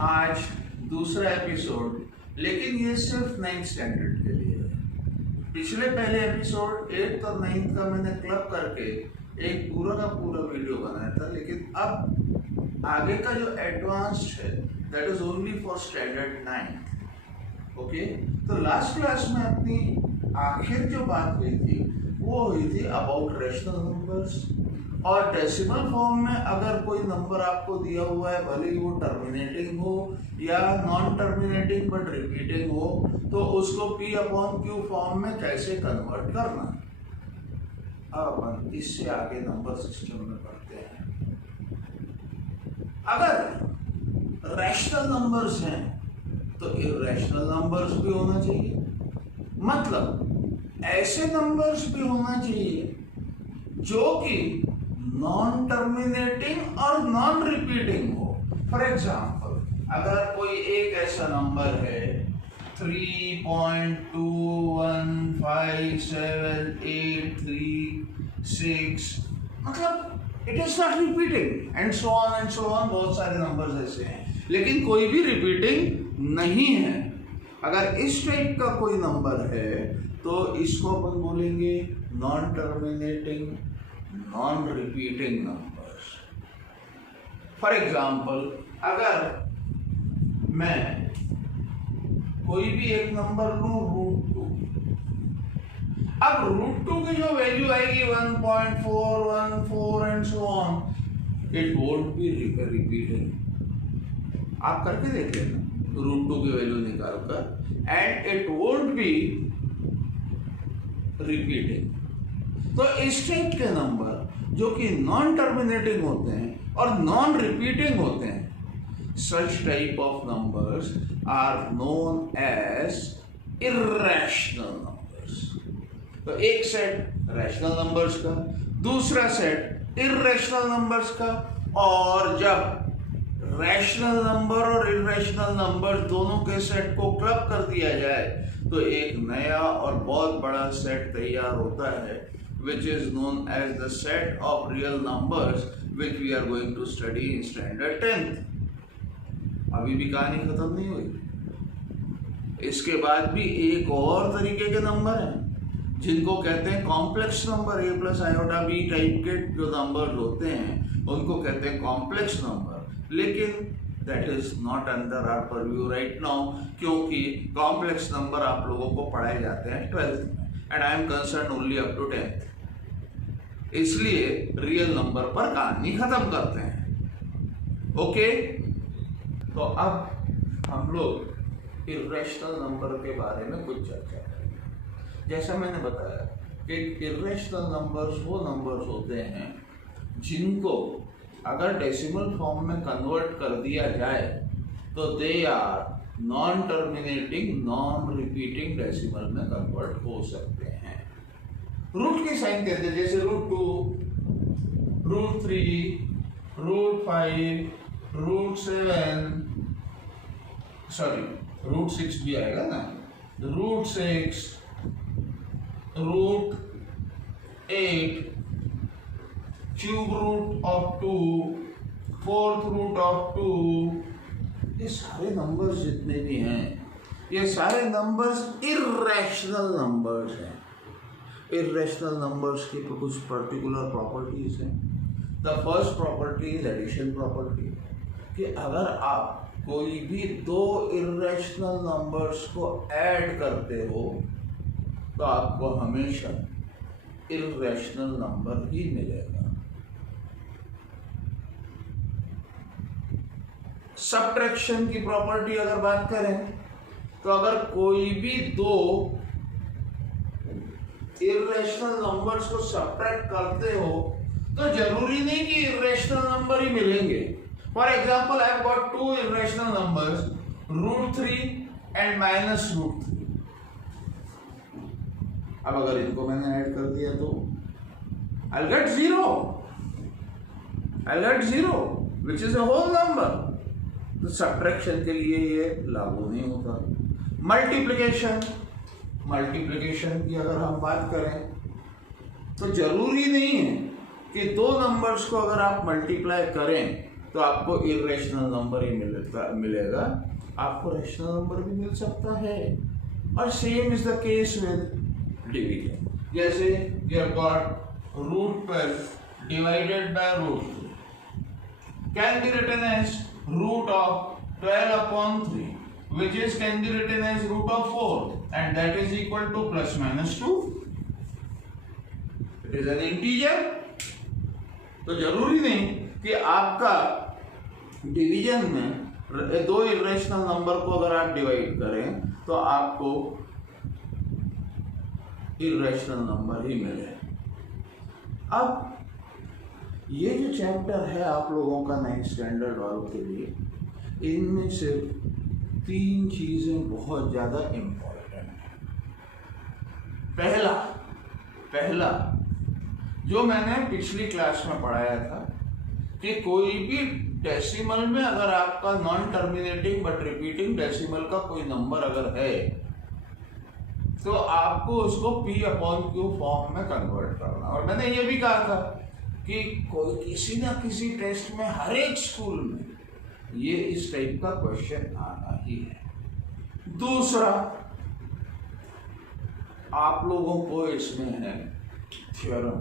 आज दूसरा एपिसोड, लेकिन ये सिर्फ 9th स्टैंडर्ड के लिए है। पिछले पहले एपिसोड 8th और 9th का मैंने क्लब करके एक पूरा का पूरा वीडियो बनाया था, लेकिन अब आगे का जो एडवांस्ड है that is only for standard 9th। Okay, तो लास्ट क्लास में अपनी आखिर जो बात हुई थी वो हुई थी अबाउट रेशनल नंबर्स। और डेसिमल फॉर्म में अगर कोई नंबर आपको दिया हुआ है, भले ही वो टर्मिनेटिंग हो या नॉन टर्मिनेटिंग बट रिपीटिंग हो, तो उसको P/Q फॉर्म में कैसे कन्वर्ट करना। अब हम इससे आगे नंबर सिस्टम में पढ़ते हैं। अगर रैशनल नंबर्स हैं तो इर्रेशनल नंबर्स भी होना चाहिए, मतलब ऐसे नंबर्स भी होना चाहिए जो कि नॉन टर्मिनेटिंग और नॉन रिपीटिंग हो। फॉर एग्जाम्पल, अगर कोई एक ऐसा नंबर है 3.2157836, मतलब it is not repeating and so on. बहुत सारे नंबर्स ऐसे हैं लेकिन कोई भी रिपीटिंग नहीं है। अगर इस टाइप का कोई नंबर है तो इसको अपन बोलेंगे non terminating non repeating numbers. For example, अगर मैं कोई भी एक नंबर लूं √2, अब √2 की जो वैल्यू आएगी 1.414 and so on, it won't be repeating. आप करके देख लेना √2 की वैल्यू निकाल कर, and it won't be repeating. तो इस टाइप के नंबर जो कि नॉन टर्मिनेटिंग होते हैं और नॉन रिपीटिंग होते हैं, such type of numbers are known as irrational numbers। तो एक सेट रैशनल नंबर्स का, दूसरा सेट इर्रेशनल नंबर्स का, और जब रैशनल नंबर और इर्रेशनल नंबर दोनों के सेट को क्लब कर दिया जाए तो एक नया और बहुत बड़ा सेट तैयार होता है, which is known as the set of real numbers which we are going to study in standard 10th। अभी भी कहानी खत्म नहीं हुई। इसके बाद भी एक और तरीके के नंबर हैं जिनको कहते हैं कॉम्प्लेक्स नंबर। a+i/b टाइप के जो नंबर होते हैं उनको कहते हैं कॉम्प्लेक्स नंबर, लेकिन that is not under our purview right now, क्योंकि कॉम्प्लेक्स नंबर आप लोगों को पढ़ाए जाते हैं 12th में and I am concern only up to 10th। इसलिए रियल नंबर पर कहानी खत्म करते हैं। ओके, तो अब हम लोग इर्रेशनल नंबर के बारे में कुछ चर्चा करेंगे। जैसा मैंने बताया कि इर्रेशनल नंबर्स वो नंबर्स होते हैं जिनको अगर डेसिमल फॉर्म में कन्वर्ट कर दिया जाए तो they are non terminating non repeating decimal में कन्वर्ट हो सकते हैं। रूट की साइन कहते हैं, जैसे √2, √3, √5, √7, सॉरी √6 भी आएगा ना, √6, √8, cube root of 2, fourth root of 2, ये सारे नंबर्स जितने भी हैं ये सारे नंबर्स इर्रेशनल नंबर्स हैं। इर्रेशनल नंबर्स की कुछ पर्टिकुलर प्रॉपर्टीज हैं। The first property is addition property, कि अगर आप कोई भी दो इर्रेशनल नंबर्स को ऐड करते हो तो आपको हमेशा इर्रेशनल नंबर ही मिलेगा। सब्ट्रैक्शन की प्रॉपर्टी अगर बात करें तो अगर कोई भी दो इर्रेशनल नंबर्स को सब्ट्रैक्ट करते हो तो जरूरी नहीं कि इर्रेशनल नंबर ही मिलेंगे। For example, I have got two irrational numbers √3 and -√3। अब अगर इनको मैंने ऐड कर दिया तो I'll get 0, which is a whole number। तो सब्ट्रैक्शन के लिए ये लागू नहीं होता। मल्टीप्लिकेशन की अगर हम बात करें तो जरूरी नहीं है कि दो नंबर्स को अगर आप मल्टीप्लाई करें तो आपको इरेशनल नंबर ही मिलेगा, आपको रैशनल नंबर भी मिल सकता है। और same is the case with division. जैसे you have got root 12 divided by root 3 can be written as root of 12 upon 3, which is can be written as root of 4, and that is equal to plus minus 2. It is an integer. तो जरूरी नहीं कि आपका division में दो irrational number को अगर आप डिवाइड करें तो आपको इरेशनल नंबर ही मिले। अब ये जो चैप्टर है आप लोगों का 9th स्टैंडर्ड वालों के लिए, इनमें से 3 चीजें बहुत ज्यादा इंपॉर्टेंट है। पहला जो मैंने पिछली क्लास में पढ़ाया था कि कोई भी डेसिमल में अगर आपका non terminating but repeating decimal का कोई नंबर अगर है तो आपको उसको P/Q फॉर्म में कन्वर्ट करना। और मैंने ये भी कहा था कि कोई किसी ना किसी टेस्ट में हर एक स्कूल में ये इस टाइप का क्वेश्चन आना ही है। दूसरा, आप लोगों को इसमें है थ्योरम।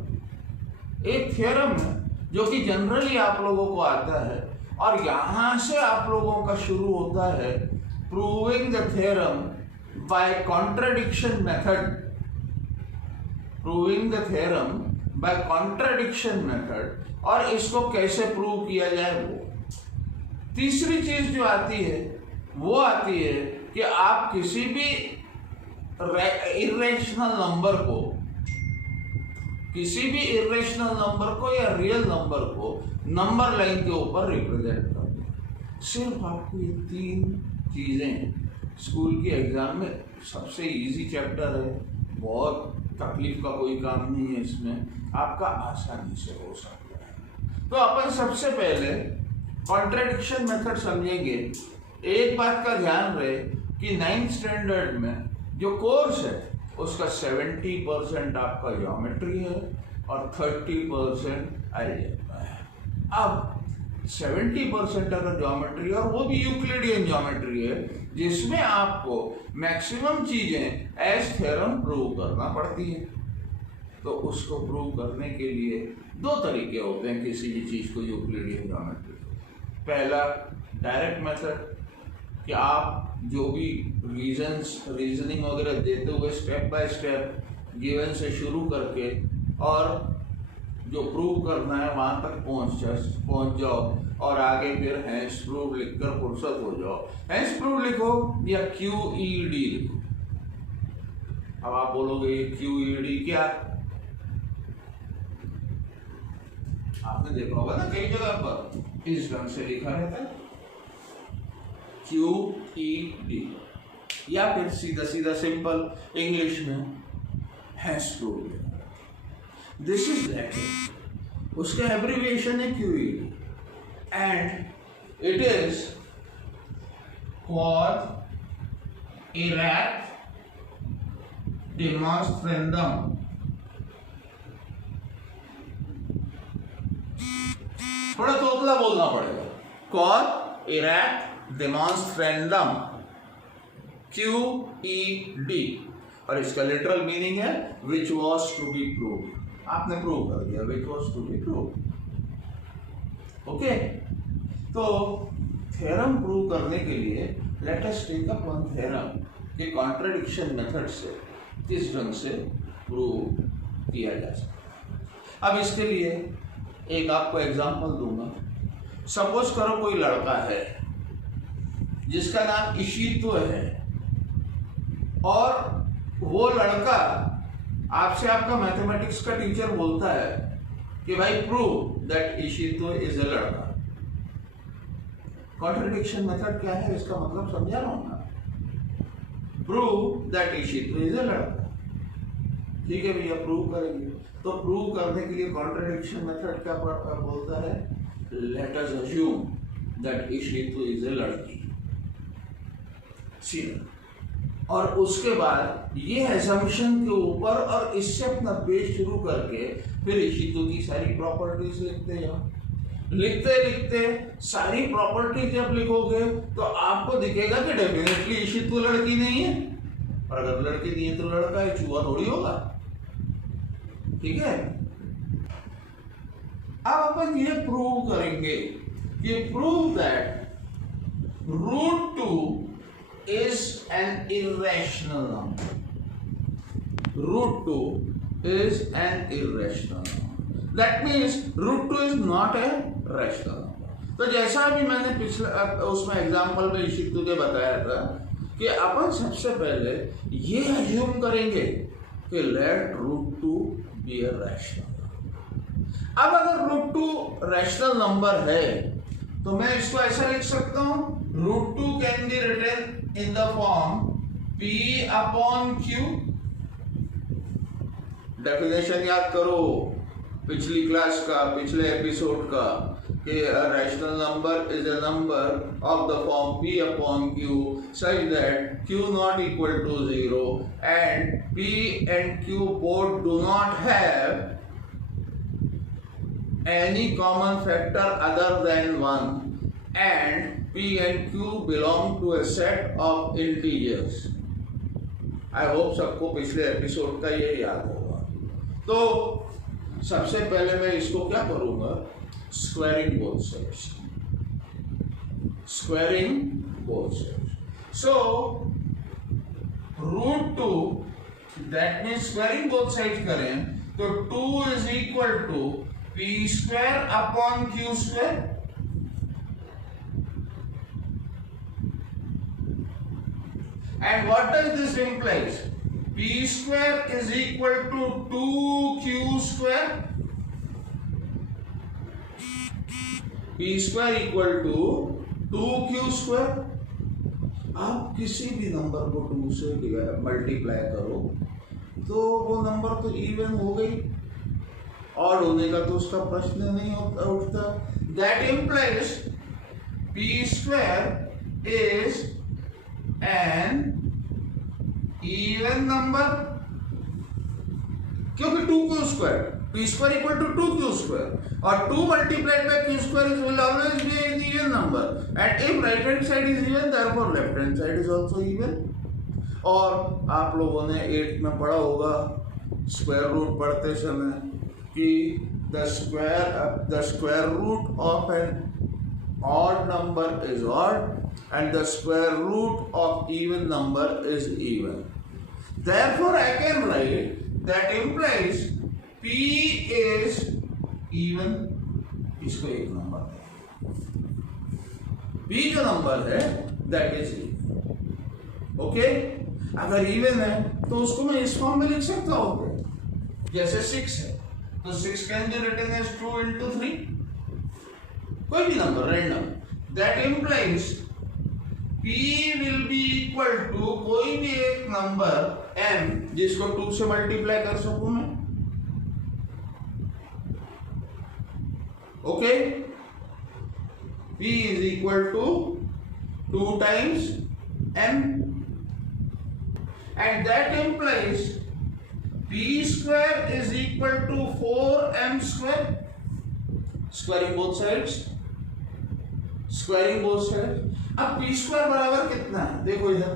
एक थ्योरम है जो कि जनरली आप लोगों को आता है और यहां से आप लोगों का शुरू होता है proving the theorem by contradiction method. Proving the theorem by contradiction method, और इसको कैसे प्रूव किया जाए वो। तीसरी चीज जो आती है वो आती है कि आप किसी भी इरेशनल नंबर को या रियल नंबर को नंबर लाइन के ऊपर रिप्रेजेंट कर दो। सिर्फ आपको ये 3 चीजें स्कूल के एग्जाम में, सबसे इजी चैप्टर है, बहुत तकलीफ का कोई काम नहीं है इसमें, आपका आसानी से हो सकता है। तो अपन सबसे पहले कॉन्ट्रडिक्शन मेथड समझेंगे। एक बात का ध्यान रहे कि 9th स्टैंडर्ड में जो कोर्स है उसका 70% आपका ज्योमेट्री है और 30% अलजेब्रा है। अब 70% अगर ज्योमेट्री, और वो भी यूक्लिडियन ज्योमेट्री है जिसमें आपको मैक्सिमम चीजें एज थ्योरम प्रूव करना पड़ती है। तो उसको प्रूव करने के लिए 2 तरीके होते हैं किसी भी चीज को यूक्लिडियन ज्योमेट्री। पहला डायरेक्ट मेथड कि आप जो भी रीजनिंग वगैरह देते हुए स्टेप बाय स्टेप गिवन से शुरू करके और जो प्रूव करना है वहां तक पहुंच जाओ और आगे फिर हैंस प्रूव लिखकर फुर्सत हो जाओ। हैंस प्रूव लिखो या QED लिखो। अब आप बोलोगे QED क्या? आपने देखा होगा ना कई जगह पर इस ढंग से लिखा रहता है QED, या फिर सीधा सीधा सिंपल इंग्लिश में hence proved. This is Latin, उसका एब्रिविएशन है QED एंड इट इज क्वाड इरेट डेमोन्स्ट्रेंडम। थोड़ा तोतला बोलना पड़ेगा। क्वाड इरेट डेमोन्स्ट्रेंडम, QED, और इसका लिटरल मीनिंग है which was to be prove. आपने प्रूव कर दिया which was to be prove. Okay, तो थ्योरम प्रूव करने के लिए let us take up one theorem कि कॉन्ट्रडिक्शन मेथड से किस ढंग से प्रूव किया जा सकता। अब इसके लिए एक आपको एग्जांपल दूंगा। सपोज करो कोई लड़का है जिसका नाम इशितो है और वो लड़का आपसे, आपका मैथमेटिक्स का टीचर बोलता है कि भाई प्रूव दैट इशितो इज अ लड़का। कॉन्ट्रडिक्शन मेथड क्या है इसका मतलब समझा रहा हूं ना। प्रूव दैट इशितो इज अ लड़का, ठीक है भैया, प्रूव करेंगे। तो प्रूव करने के लिए कॉन्ट्रडिक्शन मेथड क्या बोलता है? Let us assume that Ishita is a लड़की, सीधा। और उसके बाद ये असम्पशन के ऊपर और इससे अपना बेस शुरू करके फिर इशितो की सारी प्रॉपर्टीज लिखते जाओ। लिखते लिखते सारी प्रॉपर्टी जब लिखोगे तो आपको दिखेगा कि डेफिनेटली इशित तो लड़की नहीं है, और अगर लड़की नहीं है तो लड़का है, चूहा थोड़ी होगा। ठीक है, अब अपन ये प्रूव करेंगे कि prove that √2 is an irrational number. √2 is an irrational number. That means √2 is not a rational number. तो जैसा अभी मैंने पिछले उसमें एग्जाम्पल में इशितु के बताया था कि अपन सबसे पहले ये अज्यूम करेंगे कि लेट √2 बी ए रैशनल। अब अगर √2 रैशनल नंबर है तो मैं इसको ऐसा लिख सकता हूं, √2 can be written in the form P/Q। Definition याद करो पिछली क्लास का, पिछले एपिसोड का, कि a rational number is a number of the form P/Q such that Q not equal to 0 and P and Q both do not have any common factor other than 1 and P and Q belong to a set of integers। I hope सबको पिछले episode का ये याद होगा। तो सबसे पहले मैं इसको क्या करूंगा, squaring both sides, squaring both sides. So √2 that means squaring both sides करें तो 2 is equal to P²/Q²। And what does this implies? P² is equal to 2Q²। P² equal to 2Q²। आप किसी भी नंबर को 2 से multiply करो तो वो नंबर तो इवन हो गई, ऑड होने का तो उसका प्रश्न नहीं उठता। That implies P² is an even number, क्योंकि 2Q², P² equal to 2Q² और 2 multiplied by Q² will always be an even number, and if right hand side is even therefore left hand side is also even। और आप लोगों ने 8th में पढ़ा होगा square root पढ़ते समय कि the square root of an odd number is odd and the square root of even number is even। Therefore I can write that implies P is even। इसको एक नंबर है, P जो number है that is even। Okay, अगर even है तो उसको मैं इस फॉर्म में लिख सकता हूँ, जैसे 6 है तो 6 can be written as 2 into 3, कोई भी number random. That implies P will be equal to कोई भी एक नंबर m जिसको 2 से मल्टीप्लाई कर सकूं मैं। Okay, P is equal to 2 times m and that implies P² is equal to 4m²। Squaring both sides, squaring both sides। अब P² बराबर कितना है, देखो इधर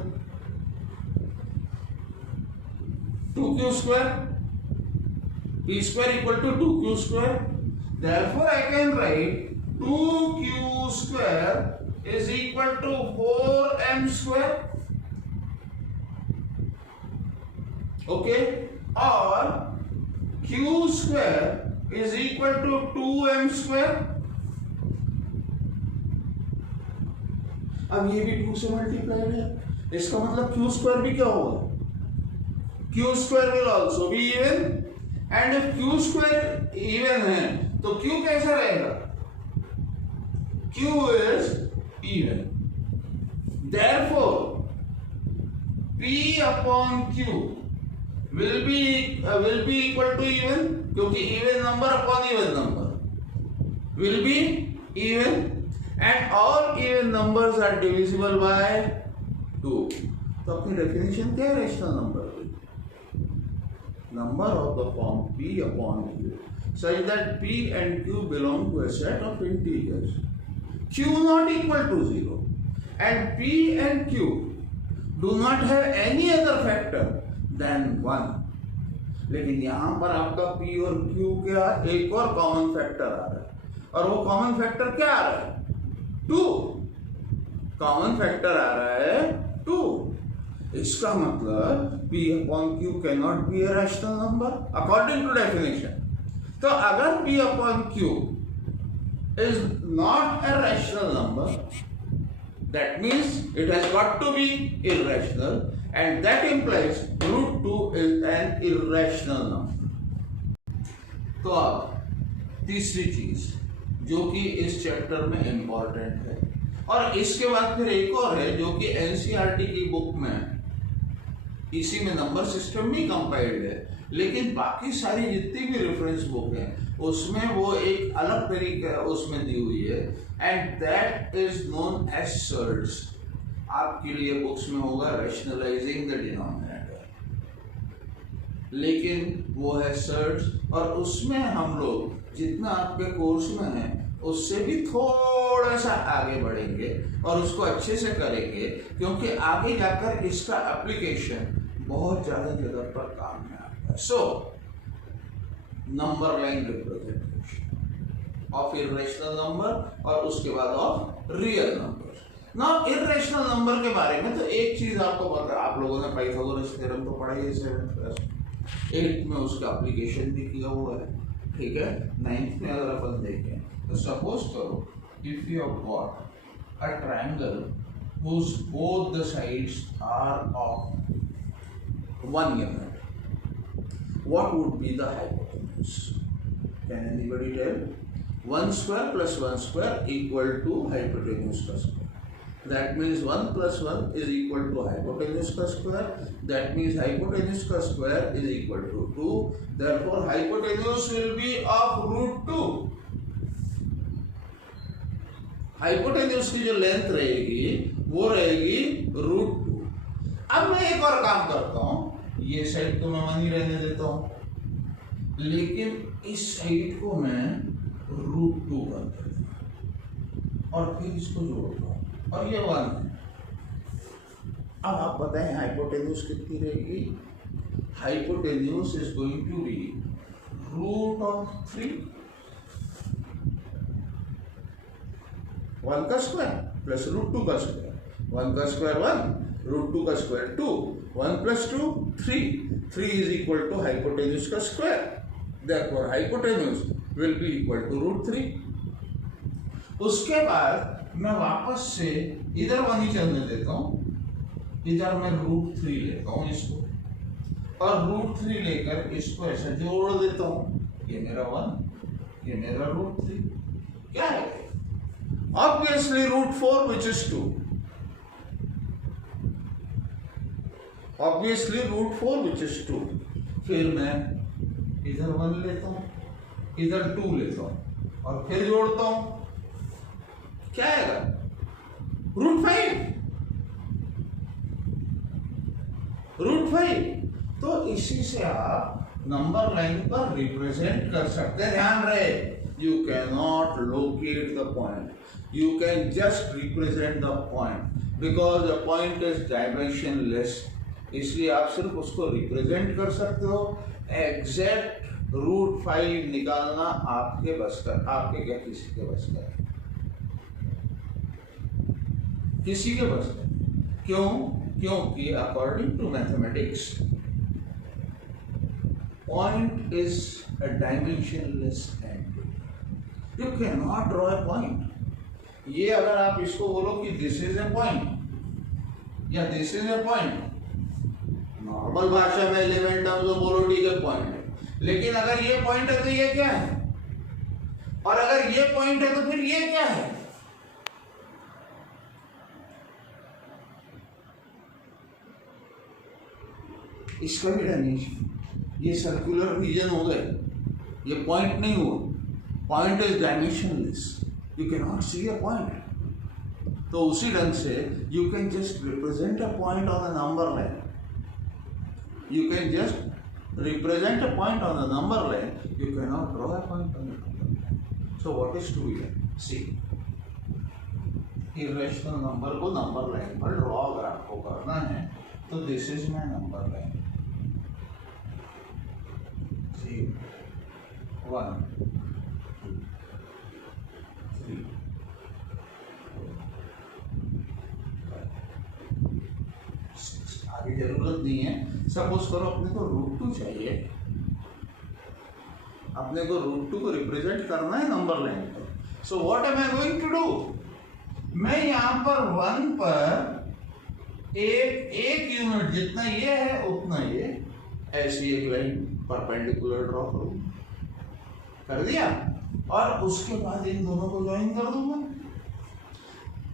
2Q², P² equal to 2Q²। Therefore I can write 2Q² is equal to 4m²। Okay, और Q² is equal to 2m²। अब ये भी 2 से मल्टीप्लाइड है, इसका मतलब Q² भी क्या होगा, Q² will also be even, and if Q² even है तो Q कैसा रहेगा, Q is even। Therefore P/Q will be equal to even, क्योंकि even number upon even number will be even and all even numbers are divisible by 2। तो अपनी definition क्या है rational number, number of the form P/Q such that p and q belong to a set of integers q not equal to 0 and p and q do not have any other factor than 1. लेकिन यहां पर आपका p और q का एक और common factor आ रहा है और वो कॉमन फैक्टर क्या आ रहा है? 2. कॉमन फैक्टर आ रहा है 2. इसका मतलब p upon q cannot be a rational number according to definition. तो अगर p upon q is not a rational number, that means it has got to be irrational, and that implies root 2 is an irrational number. तो अब तीसरी चीज जो कि इस chapter में इंपॉर्टेंट है, और इसके बाद फिर एक और है जो कि एनसीईआरटी की बुक में इसी में नंबर सिस्टम भी कंपाइल्ड है, लेकिन बाकी सारी जितनी भी रेफरेंस बुक है उसमें वो एक अलग तरीके उसमें दी हुई है, and that is known as surds. आपके लिए बुक्स में होगा रैशनलाइजिंग द डिनोमिनेटर, लेकिन वो है सर्ट्स, और उसमें हम लोग जितना आपके कोर्स में है उससे भी थोड़ा सा आगे बढ़ेंगे और उसको अच्छे से करेंगे, क्योंकि आगे जाकर इसका एप्लीकेशन बहुत ज्यादा जगह पर काम में आता है. So number line representation of irrational number और उसके बाद of real number. Now irrational number के बारे में तो एक चीज आपको पता, आप लोगों ने पाइथागोरस थ्योरम तो पढ़ा ही है 7th क्लास, 8th में उसका एप्लीकेशन भी किया हुआ है, ठीक है. 9th में अगर अपन देखें तो सपोज करो if you have got a triangle whose both the sides are of 1 unit, what would be the hypotenuse? Can anybody tell? 1 square plus 1 square equal to hypotenuse का square. That means 1 plus 1 is equal to hypotenuse का square. That means hypotenuse का square is equal to 2. Therefore hypotenuse will be of root 2. Hypotenuse की जो length रहेगी वो रहेगी root 2. अब मैं एक और काम करता हूं, ये साइड तो मैं 1 ही रहने देता हूं, लेकिन इस साइड को मैं रूट 2 कर देता हूं और फिर इसको जोड़ता हूं और ये 1 है. अब आप बताएं हाइपोटेन्यूज कितनी रहेगी? Hypotenuse is going to be root of 3. 1 का स्क्वायर प्लस रूट 2 का स्क्वायर, 1 का स्क्वायर 1, रूट 2 का square 2, 1 plus 2 3. 3 is equal to hypotenuse का square, therefore hypotenuse will be equal to root 3. उसके बाद मैं वापस से इधर 1 ही चलने देता हूँ, इधर मैं रूट 3 लेता हूँ इसको, और रूट 3 लेकर इसको ऐसा जोड़ देता हूँ. ये मेरा 1, ये मेरा रूट 3. क्या है? Obviously root 4 which is 2. Obviously root 4 which is 2. फिर मैं इधर 1 लेता हूँ, इधर 2 लेता हूँ और फिर जोड़ता हूँ. क्या आएगा? रूट 5. रूट 5. तो इसी से आप नंबर लाइन पर रिप्रेजेंट कर सकते हैं. ध्यान रहे, you cannot locate the point. You can just represent the point because the point is dimensionless. इसलिए आप सिर्फ उसको रिप्रेजेंट कर सकते हो. एग्जैक्ट रूट 5 निकालना आपके बस का, आपके क्या किसी के बस का? किसी के बस का. क्यों? क्योंकि according to mathematics point is a dimensionless entity. You can not draw a point. ये अगर आप इसको बोलो कि दिस इज ए पॉइंट या this is a point, normal भाषा में एलिमेंट टर्म्स में बोलो ठीक है पॉइंट है, लेकिन अगर ये पॉइंट है तो ये क्या है, और अगर ये पॉइंट है तो फिर ये क्या है? इसका भी डायमेंशन, ये सर्कुलर रीजन हो गए, ये पॉइंट नहीं हुआ. Point is dimensionless, you cannot see a point. तो उसी ढंग से you can just represent a point on a number line. You can just represent a point on the number line, you cannot draw a point on the number line. So what is to be done? See, irrational number को number line पर draw अगर आपको करना है तो this is my number line. See, 1, 2, 3, 6. आगे जरूरत नहीं है. सपोज करो अपने को √2 चाहिए, अपने को √2 को रिप्रेजेंट करना है नंबर लाइन पर. So what am I going to do? मैं यहाँ पर 1 पर एक यूनिट जितना ये है उतना ये ऐसी एक लाइन परपेंडिकुलर ड्रॉ करूँ. कर दिया. और उसके बाद इन दोनों को ज्वाइन कर दूंगा.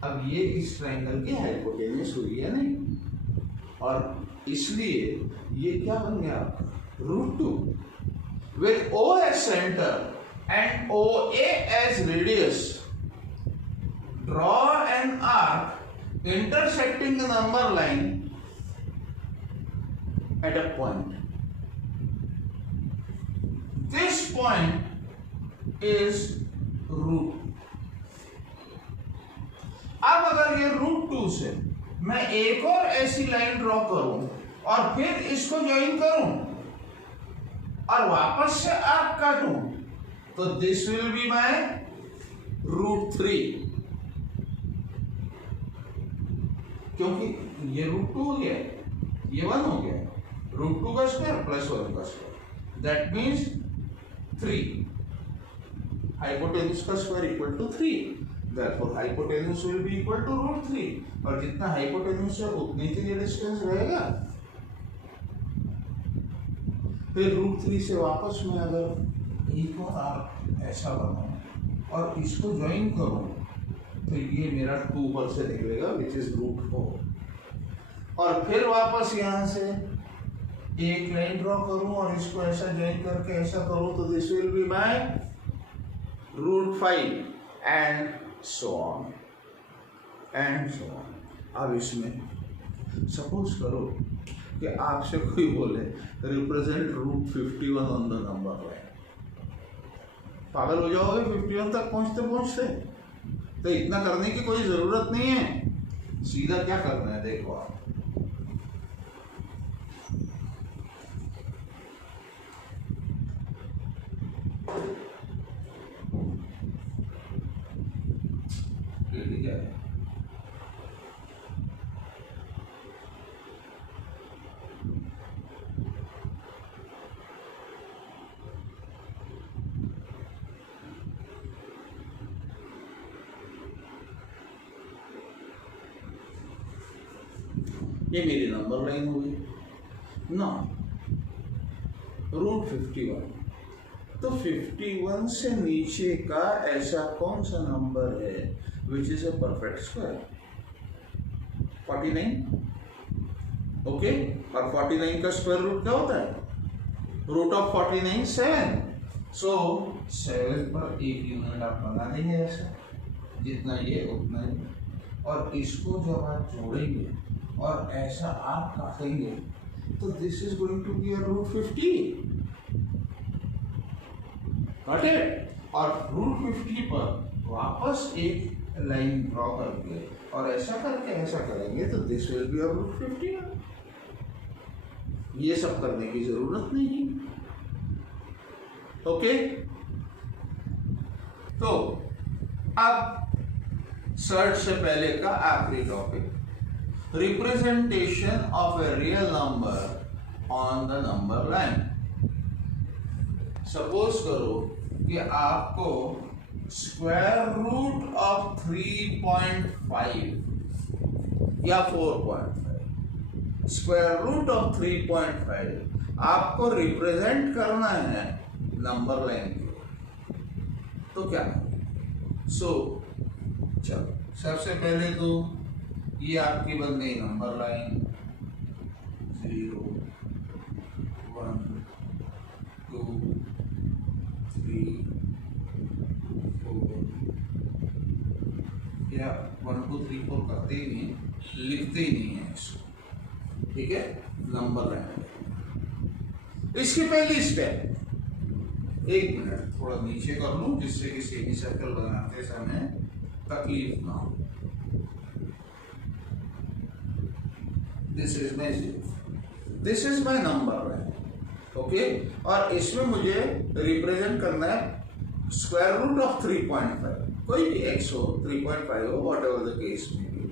अब ये इस ट्रायंगल की हाइपोटेन्यूज हुई है नहीं, और इसलिए ये क्या बन गया आपका √2 with O as center and OA as radius. Draw an arc intersecting the number line at a point. This point is √2. अब अगर ये √2 से मैं एक और ऐसी लाइन ड्रॉ करूं और फिर इसको ज्वाइन करूं और वापस से आर्क काटूं तो दिस विल बी माय √3, क्योंकि ये √2 हो गया, ये 1 हो गया. √2 का स्क्वायर प्लस 1 का स्क्वायर, दैट मीन्स 3. हाइपोटेन्यूज का square equal to 3. Therefore, hypotenuse will be equal to √3. और जितना हाइपोटेन्यूज है उतनी ही डिस्टेंस रहेगा. फिर √3 से वापस में अगर एक और आर्क ऐसा बनाऊं और इसको ज्वाइन करूं तो ये मेरा 2 पर से निकलेगा विच इज √4. और फिर वापस यहाँ से एक लाइन ड्रॉ करूं और इसको ऐसा ज्वाइन करके ऐसा करूं तो this will be my √5 and so on and so on. अब इसमें सपोज करो कि आपसे कोई बोले represent √51 on the number line. पागल हो जाओगे 51 तक पहुंचते पहुंचते. तो इतना करने की कोई जरूरत नहीं है. सीधा क्या करना है देखो आप. ये मेरी नंबर लाइन हो गई ना. √51. तो 51 से नीचे का ऐसा कौन सा नंबर है which is a perfect square? 49. Okay. और 49 का स्क्वायर रूट क्या होता है? √49 7. सो 7 पर एक यूनिट आप बना देंगे ऐसा, जितना ये उतना ही. और इसको जब आप जोड़ेंगे और ऐसा आप काटेंगे तो this is going to be √50. काटे. और √50 पर वापस एक लाइन ड्रॉ करके और ऐसा करके ऐसा करेंगे तो दिस विल बी √50. ये सब करने की जरूरत नहीं. ओके. तो अब सर्च से पहले का आखिरी topic, representation of a real number on the number line. Suppose करो कि आपको स्क्वायर रूट ऑफ 3.5 या 4.5, स्क्वायर रूट ऑफ 3.5 आपको रिप्रेजेंट करना है नंबर लाइन के. तो क्या सो चलो सबसे पहले तो ये आपकी बन गई नंबर लाइन 0 1 2 3 4 या 1 2 3 4 करते ही नहीं, लिखते ही नहीं है इसको. ठीक है. नंबर लाइन इसकी पहली स्टेप, एक मिनट थोड़ा नीचे कर लूं जिससे कि सेमी सर्कल बनाते समय तकलीफ ना हो। This is my zero, this is my number, okay. और इसमें मुझे रिप्रेजेंट करना है स्क्वायर रूट ऑफ 3.5, कोई भी x हो, 3.5 हो, वॉट एवर द केस में बी।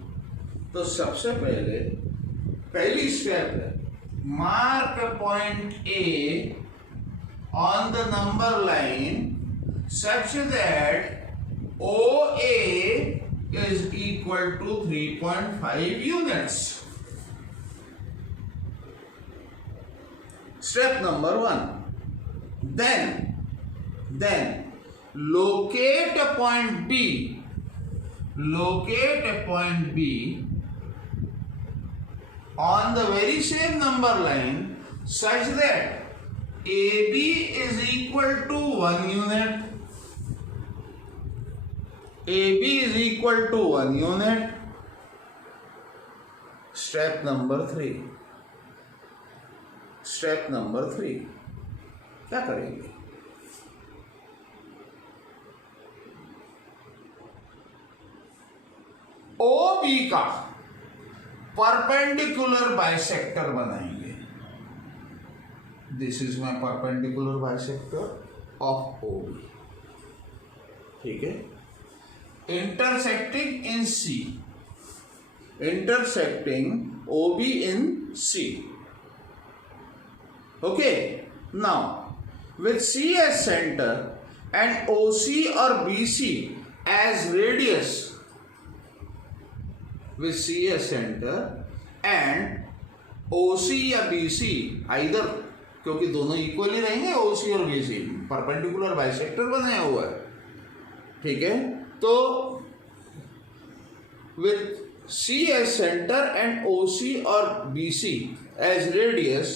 तो सबसे पहले पहली स्टेप है, mark a point A on the number line such that OA is equal to 3.5 units. Step number 1. Then locate a point B. Locate a point B on the very same number line such that AB is equal to 1 unit. AB is equal to 1 unit. Step number 3. Step number 3. क्या करेंगे? OB का perpendicular bisector बनाएंगे। This is my perpendicular bisector of OB, ठीक है। Intersecting in C, intersecting OB in C, okay। Now with C as center and OC or BC as radius, with C as center and OC या BC either, क्योंकि दोनों equally रहेंगे, ओसी और BC perpendicular bisector बनाया हुआ है, ठीक है। तो with C as centre and OC और BC as radius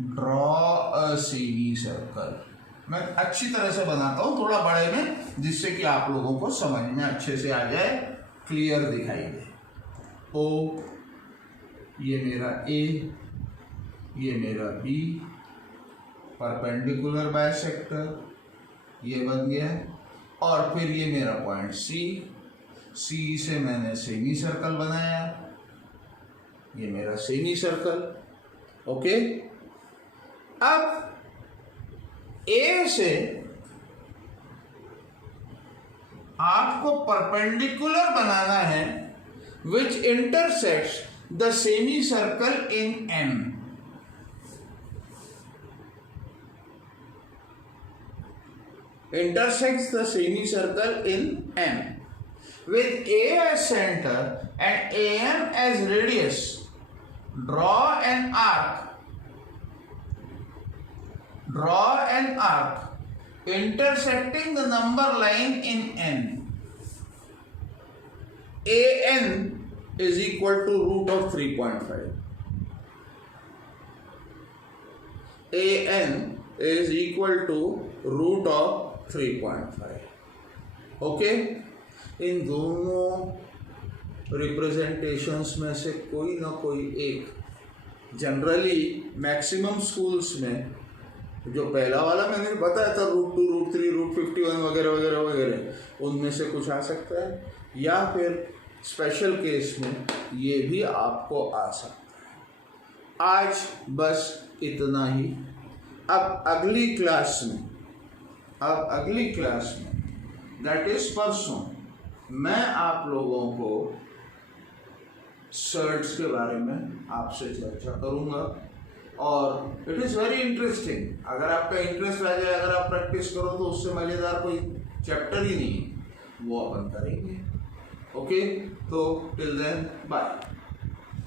draw a semicircle. मैं अच्छी तरह से बनाता हूं, थोड़ा बड़े में, जिससे कि आप लोगों को समझ में अच्छे से आ जाए, क्लियर दिखाई दे। ओ, ये मेरा ए, ये मेरा बी, परपेंडिकुलर बाइसेक्टर ये बन गया, और फिर ये मेरा पॉइंट सी, सी से मैंने सेमी सर्कल बनाया, ये मेरा सेमी सर्कल, ओके। अब ए से आपको परपेंडिकुलर बनाना है which intersects the semicircle in M. Intersects the semicircle in M with A as center and AM as radius. Draw an arc. Draw an arc intersecting the number line in N. AN is equal to root of 3.5. AN is equal to root of 3.5, okay. इन दोनों representations में से कोई ना कोई एक, generally maximum schools में जो पहला वाला मैंने बताया था रूट 2, रूट 3, रूट 51 वगैरह वगैरह वगैरह, उनमें से कुछ आ सकता है, या फिर स्पेशल केस में ये भी आपको आ सकता है। आज बस इतना ही। अब अगली क्लास में दैट इज परसों, मैं आप लोगों को सर्ट्स के बारे में आपसे चर्चा करूंगा, और इट इज़ वेरी इंटरेस्टिंग। अगर आपका इंटरेस्ट आ जाए, अगर आप प्रैक्टिस करो, तो उससे मज़ेदार कोई चैप्टर ही नहीं, वो अपन करेंगे, ओके। तो टिल देन बाय।